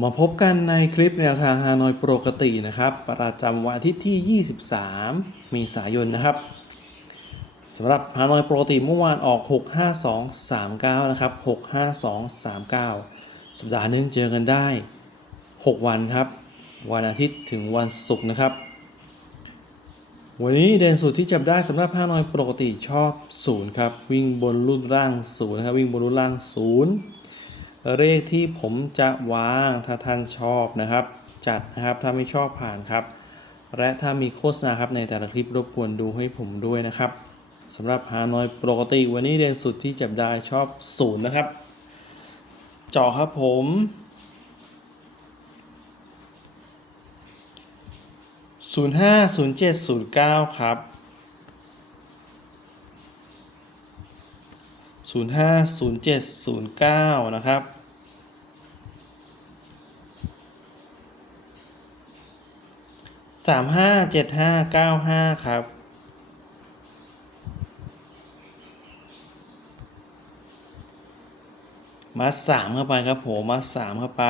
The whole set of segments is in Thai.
มาพบกันในคลิปแนวทางฮานอยปกตินะครับ ประจำวันอาทิตย์ที่ 23 เมษายนนะครับสำหรับฮานอยปกติเมื่อวานออก 65239 นะครับ 65239 สัปดาห์หนึงเจอกันได้ 6 วันครับ วันอาทิตย์ถึงวันศุกร์นะครับ วันนี้เด่นสุดที่จับได้สำหรับฮานอยปกติชอบ 0 ครับ วิ่งบนรุ่นล่าง 0 นะครับ วิ่งบนรุ่นล่าง 0 เลขที่ผมจะวางถ้าท่านชอบนะครับ จัดนะครับถ้าไม่ชอบผ่านครับ และถ้ามีโฆษณาครับในแต่ละคลิปรบกวนดูให้ผมด้วยนะครับสำหรับฮานอยปกติวันนี้เด่นสุดที่จับได้ชอบศูนย์นะครับเจาะครับผม05 07 09 ครับ 05 07 09 นะครับ สามห้าเจ็ดห้าเก้าห้าครับมาสามเข้าไปครับผมมาสามเข้าไป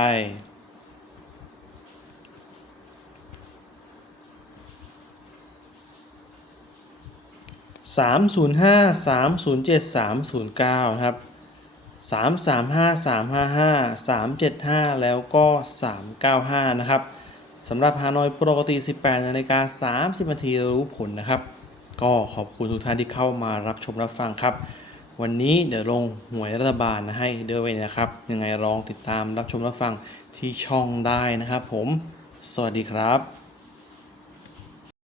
305 307 309นะครับ335 355 375 แล้วก็ 395 นะครับสำหรับฮานอยปกติ 18นาฬิกา30นาทีรู้ผลนะครับ ก็ขอบคุณทุกท่านที่เข้ามารับชมรับฟังครับ วันนี้เดี๋ยวลงหวยรัฐบาลนะให้เดวยนะครับ ยังไงลองติดตามรับชมรับฟังที่ช่องได้นะครับผม สวัสดีครับ